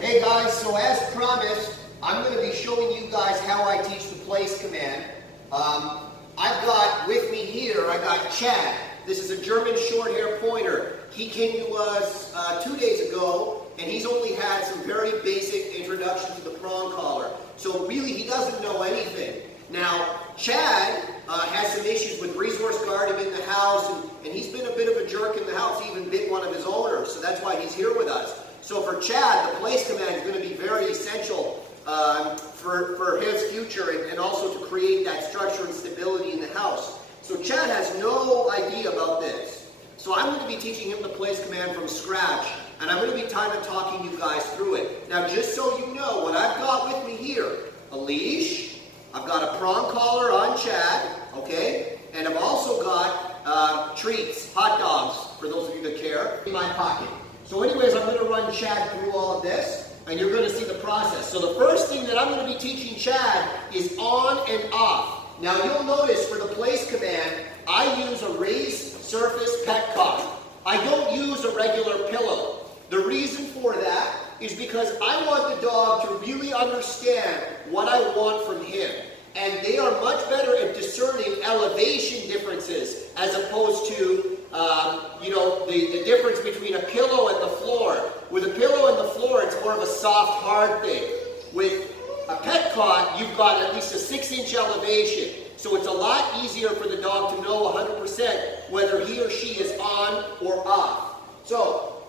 Hey guys, so as promised, I'm going to be showing you guys how I teach the place command. I've got with me here, I got Chad. This is a German short-hair pointer. He came to us 2 days ago, and he's only had some very basic introduction to the prong collar. So really, he doesn't know anything. Now, Chad has some issues with resource guard him in the house, and he's been a bit of a jerk in the house. He even bit one of his owners, so that's why he's here with us. So for Chad, the place command is going to be very essential for his future and also to create that structure and stability in the house. So Chad has no idea about this. So I'm going to be teaching him the place command from scratch, and I'm going to be talking you guys through it. Now just so you know, what I've got with me here, a leash, I've got a prong collar on Chad, okay, and I've also got treats, hot dogs, for those of you that care, in my pocket. So anyways, I'm going to run Chad through all of this, and you're going to see the process. So the first thing that I'm going to be teaching Chad is on and off. Now you'll notice for the place command, I use a raised surface pet cot. I don't use a regular pillow. The reason for that is because I want the dog to really understand what I want from him. And they are much better at discerning elevation differences as opposed to the difference between a pillow and the floor. With a pillow and the floor, it's more of a soft, hard thing. With a pet cot, you've got at least a 6-inch elevation. So it's a lot easier for the dog to know 100% whether he or she is on or off. So,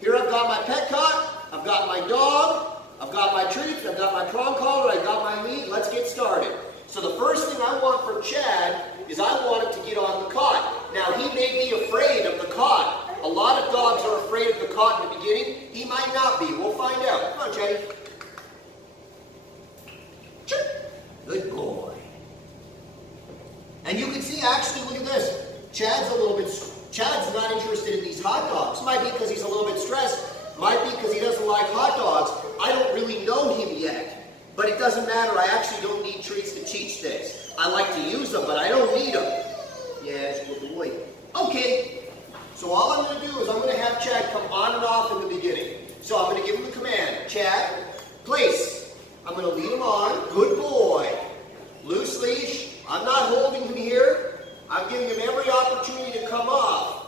here I've got my pet cot, I've got my dog, I've got my treats, I've got my prong collar, I've got my lead. Let's get started. So the first thing I want from Chad is I want him to get on the cot. Now he may be afraid of the cot. A lot of dogs are afraid of the cot in the beginning. He might not be. We'll find out. Come on, Chaddy. Good boy. And you can see, actually, look at this. Chad's not interested in these hot dogs. Might be because he's a little bit stressed. Might be because he doesn't like hot dogs. I don't really know him yet. But it doesn't matter. I actually don't need treats to teach this. I like to use them, but I don't need them. Yes, good boy. Okay. So all I'm going to do is I'm going to have Chad come on and off in the beginning. So I'm going to give him the command. Chad, place. I'm going to lead him on. Good boy. Loose leash. I'm not holding him here. I'm giving him every opportunity to come off.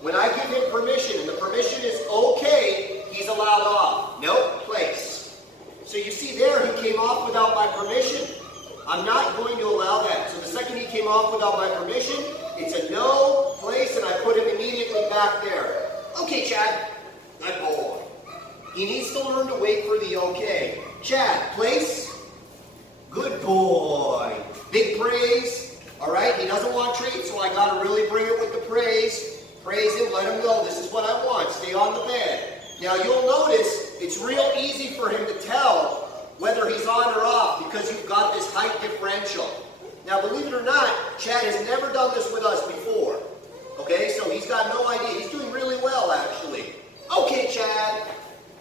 When I give him permission, and the permission is okay, he's allowed off. Nope, place. So you see there, he came off without my permission. I'm not going to allow that. So the second he came off without my permission, it's a no, place, and I put him immediately back there. Okay, Chad. Good boy. He needs to learn to wait for the okay. Chad, place. Good boy. Big praise. All right, he doesn't want treats, so I got to really bring it with the praise. Praise him, let him know this is what I want. Stay on the bed. Now you'll notice it's real easy for him to tell whether he's on or off because you've got this height differential. Now believe it or not, Chad has never done this with us before. Okay, so he's got no idea. He's doing really well actually. Okay, Chad.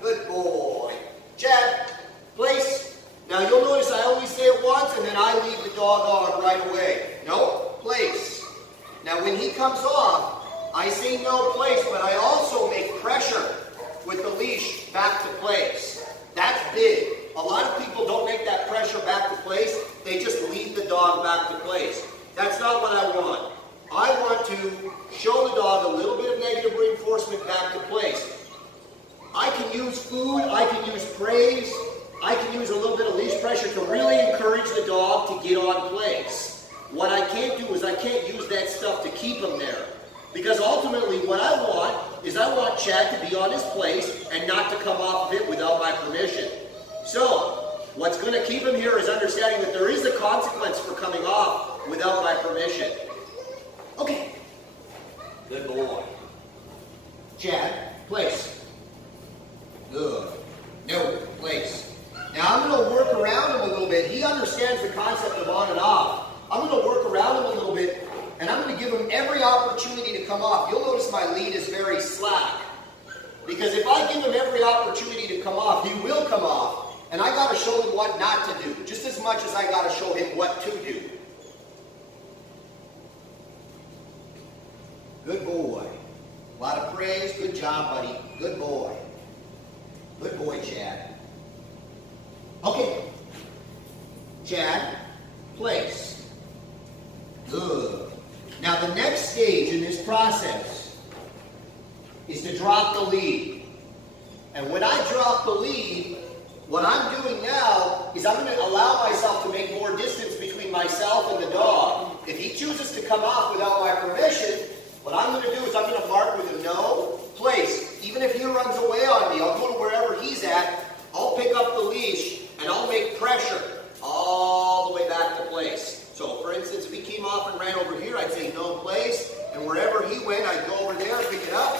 Good boy. Chad, place. Now you'll notice I only say it once and then I leave the dog on right away. No, place. Now when he comes off, I say no, place, but I also make pressure with the leash back to place. That's big. A lot of people don't make that pressure back to place. They just lead the dog back to place. That's not what I want. I want to show the dog a little bit of negative reinforcement back to place. I can use food, I can use praise, I can use a little bit of leash pressure to really encourage the dog to get on place. What I can't do is I can't use that stuff to keep him there. Because ultimately what I want is I want Chad to be on his place and not to come off of it without my permission. So, what's going to keep him here is understanding that there is a consequence for coming off without my permission. Okay. Good boy. Chad, place. Good. No, place. Now I'm going to work around him a little bit. He understands the concept of on and off. I'm going to work around him a little bit, and I'm going to give him every opportunity to come off. You'll notice my lead is very slack. Because if I give him every opportunity to come off, he will come off. And I got to show him what not to do, just as much as I got to show him what to do. Good boy. A lot of praise. Good job, buddy. Good boy. Good boy, Chad. Okay. Chad, place. Good. Now the next stage in this process is to drop the lead. And when I drop the lead, what I'm doing now is I'm going to allow myself to make more distance between myself and the dog. If he chooses to come off without my permission, what I'm going to do is I'm going to mark with a no, place. Even if he runs away on me, I'll go to wherever he's at, I'll pick up the leash, and I'll make pressure all the way back to place. So, for instance, if he came off and ran over here, I'd say no place, and wherever he went, I'd go over there, pick it up,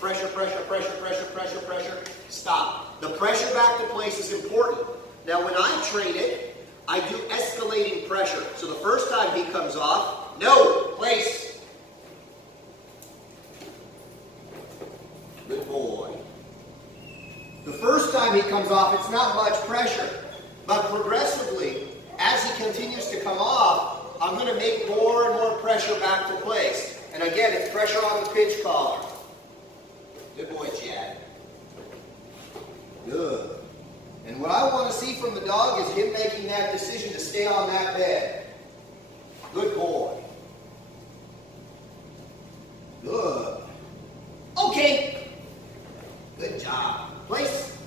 pressure, pressure, pressure, pressure, pressure, pressure, stop. The pressure back to place is important. Now, when I train it, I do escalating pressure. So the first time he comes off, no, place. Good boy. The first time he comes off, it's not much pressure. But progressively, as he continues to come off, I'm going to make more and more pressure back to place. And again, it's pressure on the pinch collar. Good boy, Chad. Good. And what I want to see from the dog is him making that decision to stay on that bed. Good boy. Good. Okay. Good job. Place.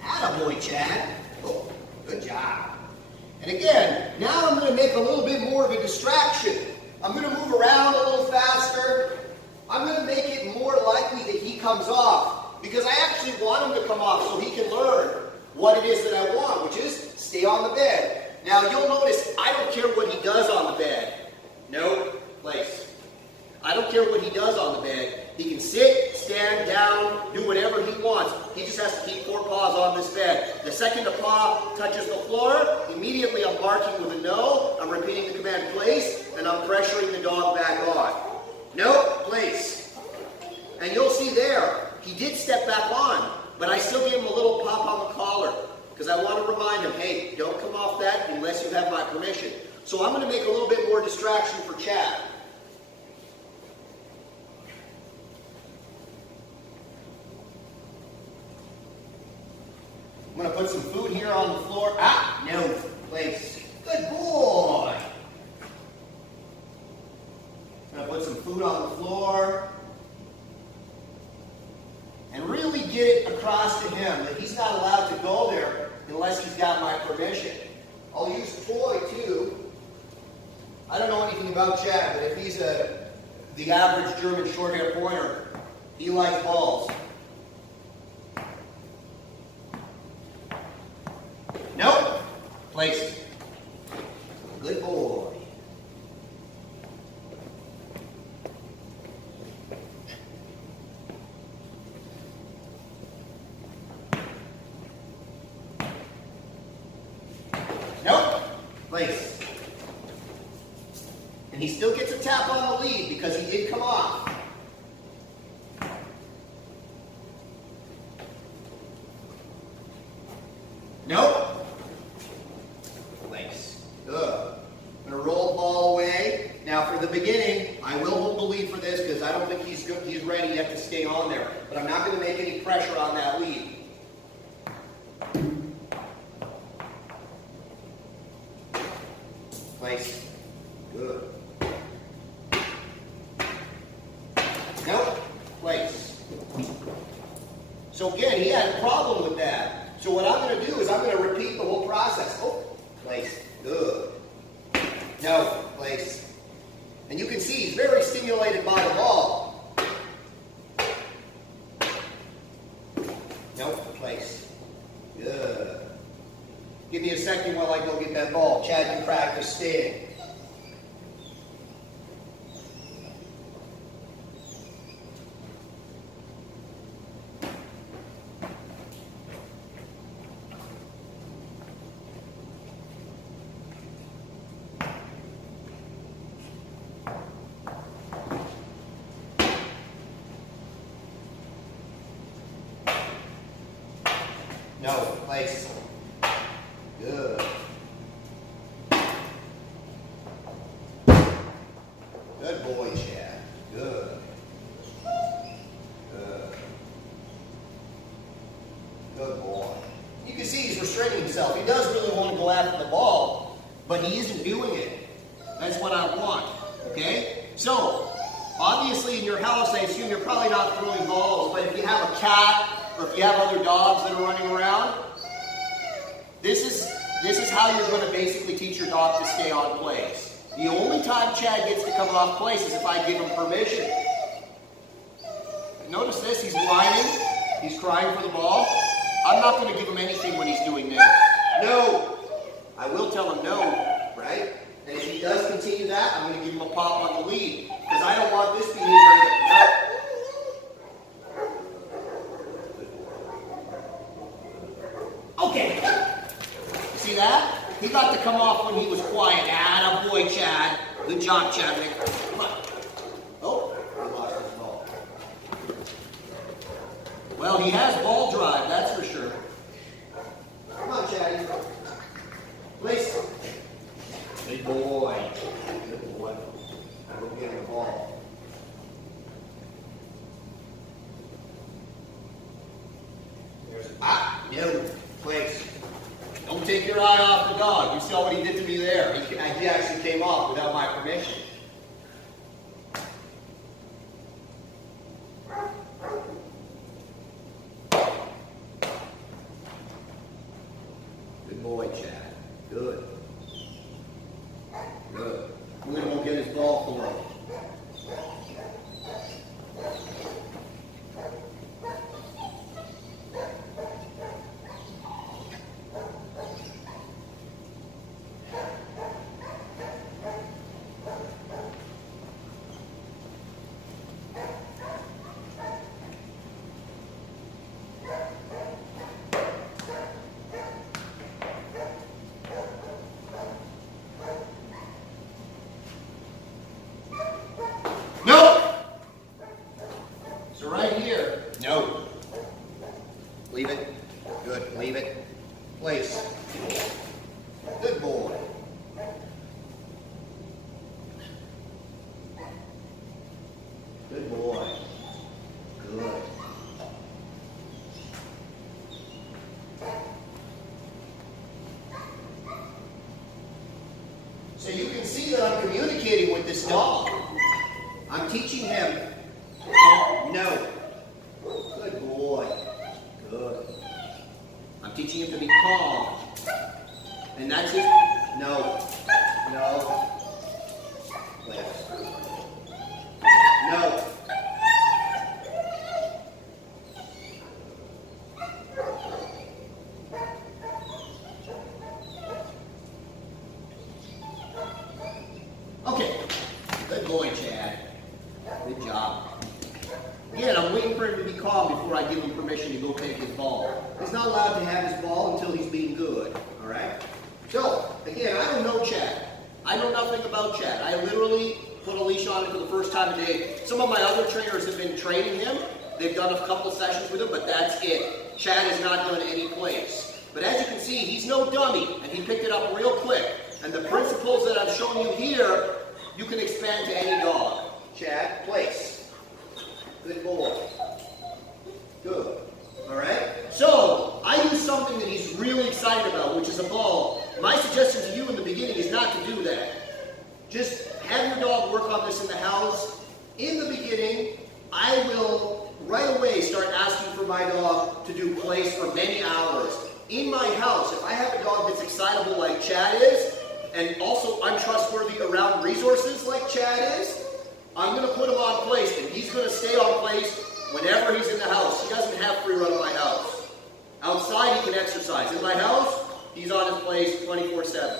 Attaboy, Chad. Oh, good job. And again, now I'm going to make a little bit more of a distraction. I'm going to move around a little faster. I'm going to make it more likely that he comes off, because I actually want him to come off so he can learn what it is that I want, which is stay on the bed. Now you'll notice I don't care what he does on the bed. No, place. I don't care what he does on the bed. He can sit, stand, down, do whatever he wants. He just has to keep 4 paws on this bed. The second a paw touches the floor, immediately I'm marking with a no. I'm repeating the command place, and I'm pressuring the dog back on. No, place. And you'll see there, he did step back on, but I still give him a little pop on the collar, because I want to remind him, hey, don't come off that unless you have my permission. So I'm going to make a little bit more distraction for Chad. I'm going to put some food here on the floor. Ah, no, place. Good boy. I'm going to put some food on the floor. And really get it across to him that he's not allowed to go there unless he's got my permission. I'll use toy too. I don't know anything about Chad, but if he's the average German short-hair pointer, he likes balls. Nope. Place. Good boy. Nope. Place. And he still gets a tap on the lead because he did come off. Nope. Place. Good. I'm going to roll the ball away. Now for the beginning, I will hold the lead for this because I don't think he's ready yet to stay on there. But I'm not going to make any pressure on that lead. Place. Good. Nope. Place. So again, he had a problem with that. So what I'm going to do is I'm going to repeat the whole process. Oh, place. Good. No, place. And you can see he's very stimulated by the ball. Nope, place. Good. Give me a second while I go get that ball. Chad can practice staying. No, place. Good. Good boy, Chad. Good. Good. Good boy. You can see he's restraining himself. He does really want to go after the ball, but he isn't doing it. That's what I want, okay? So, obviously in your house, I assume you're probably not throwing balls, but if you have a cat, or if you have other dogs that are running around, this is how you're going to basically teach your dog to stay on place. The only time Chad gets to come off place is if I give him permission. Notice this, he's whining, he's crying for the ball. I'm not going to give him anything when he's doing this. No! I will tell him no, right? And if he does continue that, I'm going to give him a pop on the lead. Because I don't want this behavior to... Okay. See that? He got to come off when he was quiet. Attaboy, Chad. Good job, Chad. Come on. Oh, he lost his ball. Well, he has ball drive, that's for sure. Come on, Chaddy. Place. Good boy. Good boy. Go get him the ball. There's no. Place. Don't take your eye off the dog. You saw what he did to me there. He actually came off without my permission. Good boy, Chad. Good. Good. We're going to go get his ball for him. No. Leave it. Good. Leave it. Place. Good boy. Good boy. Good. So you can see that I'm communicating with this dog. I'm teaching him no. Good boy. Good. I'm teaching him to be calm. And that's it. No. No. Left. No. Okay. Good boy, Chad. Good job. Again, I'm waiting for him to be calm before I give him permission to go take his ball. He's not allowed to have his ball until he's being good, all right? So, again, I don't know Chad. I know nothing about Chad. I literally put a leash on him for the first time today. Some of my other trainers have been training him. They've done a couple sessions with him, but that's it. Chad has not done any place. But as you can see, he's no dummy, and he picked it up real quick. And the principles that I've shown you here, you can expand to any dog. Chad, place. Good boy. Good. All right? So, I use something that he's really excited about, which is a ball. My suggestion to you in the beginning is not to do that. Just have your dog work on this in the house. In the beginning, I will right away start asking for my dog to do place for many hours. In my house, if I have a dog that's excitable like Chad is, and also untrustworthy around resources like Chad is, I'm going to put him on place, and he's going to stay on place whenever he's in the house. He doesn't have free run in my house. Outside, he can exercise. In my house, he's on his place 24/7.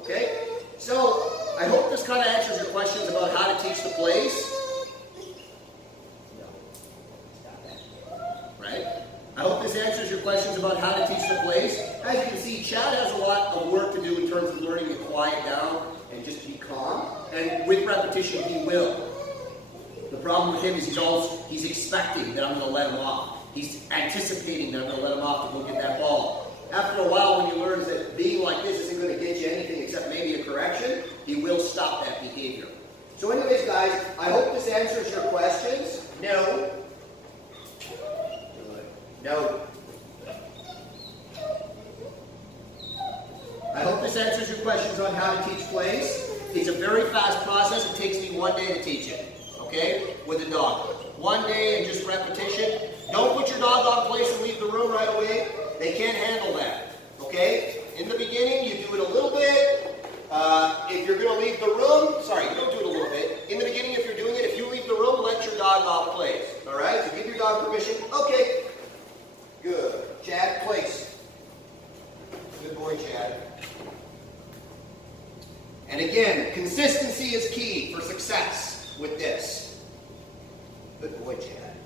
Okay? So, I hope this kind of answers your questions about how to teach the place. Right? I hope this answers your questions about how to teach the place. As you can see, Chad has a lot of work to do in terms of learning to quiet down and just be calm. And with repetition, he will. The problem with him is he's expecting that I'm going to let him off. He's anticipating that I'm going to let him off to go get that ball. After a while, when he learns that being like this isn't going to get you anything except maybe a correction, he will stop that behavior. So anyways, guys, I hope this answers your questions. No. Good. No. this answers your questions on how to teach plays. It's a very fast process. It takes me 1 day to teach it, okay, with a dog. 1 day and just repetition. Don't put your dog on place and leave the room right away. They can't handle that, okay? In the beginning, you do it a little bit. If you're going to leave the room, sorry, you don't do it a little bit. In the beginning, if you're doing it, if you leave the room, let your dog off place, all right? So give your dog permission. Okay, good. Chad, place. Good boy, Chad. And again, consistency is key for success with this. Good boy, Chad.